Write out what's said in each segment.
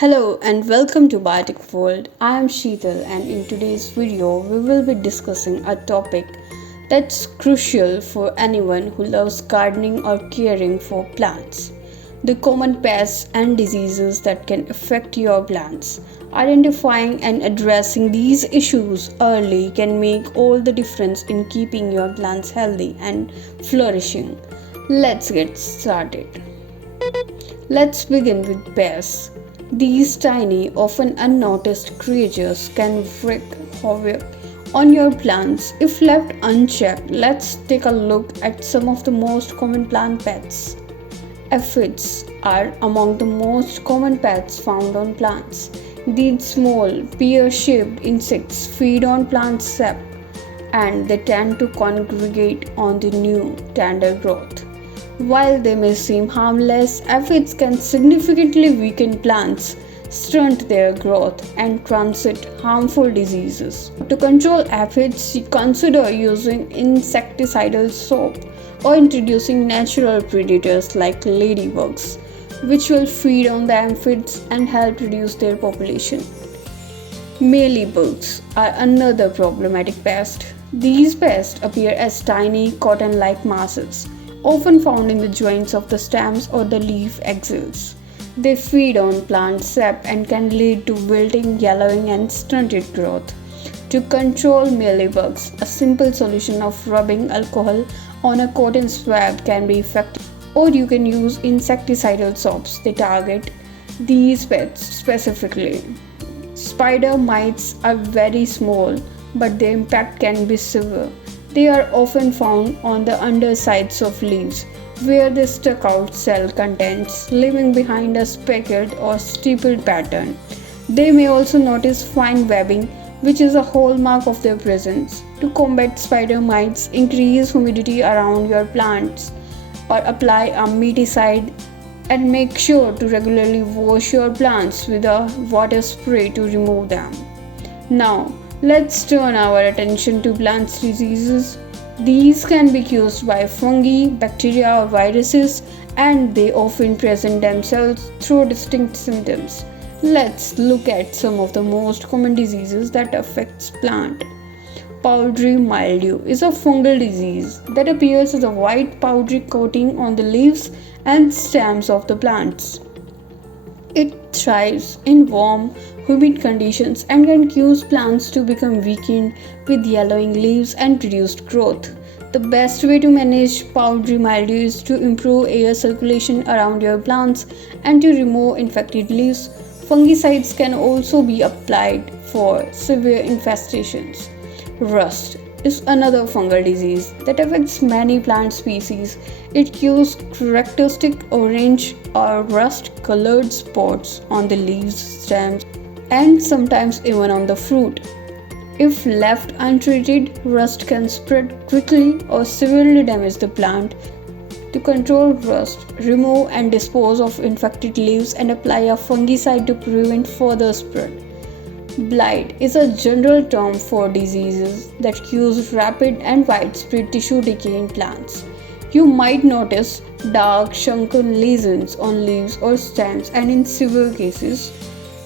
Hello and welcome to Biotic World. I am Sheetal and in today's video we will be discussing a topic that's crucial for anyone who loves gardening or caring for plants. The common pests and diseases that can affect your plants. Identifying and addressing these issues early can make all the difference in keeping your plants healthy and flourishing. Let's get started. Let's begin with pests. These tiny, often unnoticed creatures can wreak havoc on your plants if left unchecked. Let's take a look at some of the most common plant pests. Aphids are among the most common pests found on plants. These small, pear-shaped insects feed on plant sap and they tend to congregate on the new, tender growth. While they may seem harmless, aphids can significantly weaken plants, stunt their growth, and transmit harmful diseases. To control aphids, consider using insecticidal soap or introducing natural predators like ladybugs, which will feed on the aphids and help reduce their population. Mealybugs are another problematic pest. These pests appear as tiny cotton-like masses, often found in the joints of the stems or the leaf axils. They feed on plant sap and can lead to wilting, yellowing, and stunted growth. To control mealybugs, a simple solution of rubbing alcohol on a cotton swab can be effective, or you can use insecticidal soaps. They target these pests specifically. Spider mites are very small, but their impact can be severe. They are often found on the undersides of leaves, where they stuck out cell contents, leaving behind a speckled or stippled pattern. They may also notice fine webbing, which is a hallmark of their presence. To combat spider mites, increase humidity around your plants or apply a miticide and make sure to regularly wash your plants with a water spray to remove them. Now, let's turn our attention to plant diseases. These can be caused by fungi, bacteria, or viruses, and they often present themselves through distinct symptoms. Let's look at some of the most common diseases that affects plant. Powdery mildew is a fungal disease that appears as a white powdery coating on the leaves and stems of the plants. It thrives in warm, humid conditions and can cause plants to become weakened with yellowing leaves and reduced growth. The best way to manage powdery mildew is to improve air circulation around your plants and to remove infected leaves. Fungicides can also be applied for severe infestations. Rust is another fungal disease that affects many plant species. It causes characteristic orange or rust-colored spots on the leaves, stems, and sometimes even on the fruit. If left untreated, rust can spread quickly or severely damage the plant. To control rust, remove and dispose of infected leaves and apply a fungicide to prevent further spread. Blight is a general term for diseases that cause rapid and widespread tissue decay in plants. You might notice dark, shrunken lesions on leaves or stems, and in severe cases,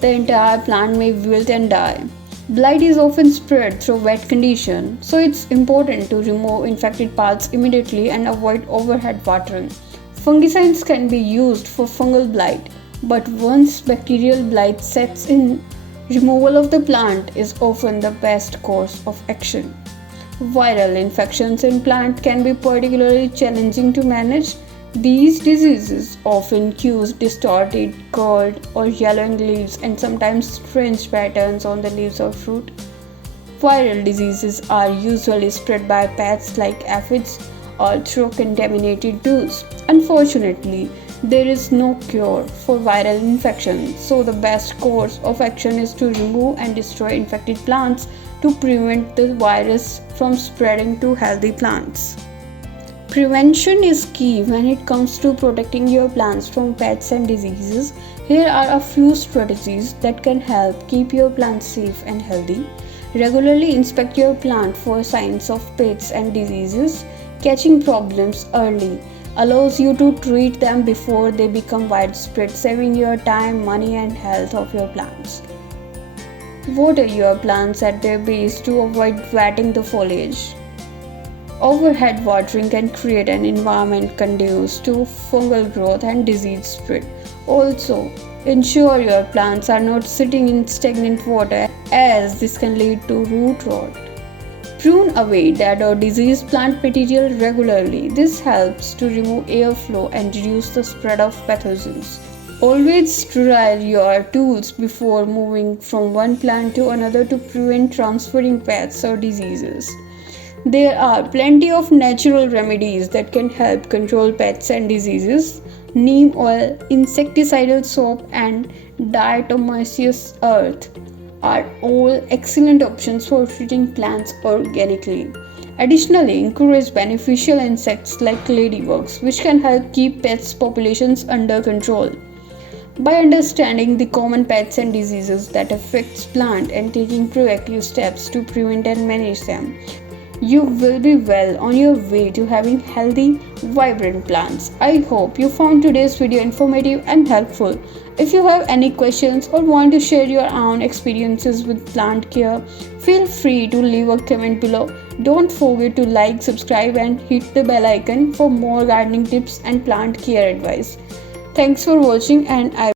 the entire plant may wilt and die. Blight is often spread through wet conditions, so it's important to remove infected parts immediately and avoid overhead watering. Fungicides can be used for fungal blight, but once bacterial blight sets in, removal of the plant is often the best course of action. Viral infections in plant can be particularly challenging to manage. These diseases often cause distorted, curled, or yellowing leaves and sometimes strange patterns on the leaves or fruit. Viral diseases are usually spread by pests like aphids or through contaminated tools. Unfortunately, there is no cure for viral infection, so the best course of action is to remove and destroy infected plants to prevent the virus from spreading to healthy plants. Prevention is key when it comes to protecting your plants from pests and diseases. Here are a few strategies that can help keep your plants safe and healthy. Regularly inspect your plant for signs of pests and diseases. Catching problems early allows you to treat them before they become widespread, saving your time, money, and health of your plants. Water your plants at their base to avoid wetting the foliage. Overhead watering can create an environment conducive to fungal growth and disease spread. Also, ensure your plants are not sitting in stagnant water, as this can lead to root rot. Prune away dead or diseased plant material regularly. This helps to remove airflow and reduce the spread of pathogens. Always sterile your tools before moving from one plant to another to prevent transferring pests or diseases. There are plenty of natural remedies that can help control pests and diseases. Neem oil, insecticidal soap, and diatomaceous earth are all excellent options for treating plants organically. Additionally, encourage beneficial insects like ladybugs, which can help keep pest populations under control. By understanding the common pests and diseases that affect plants and taking proactive steps to prevent and manage them, you will be well on your way to having healthy, vibrant plants. I hope you found today's video informative and helpful. If you have any questions or want to share your own experiences with plant care, feel free to leave a comment below. Don't forget to like, subscribe, and hit the bell icon for more gardening tips and plant care advice. Thanks for watching, and I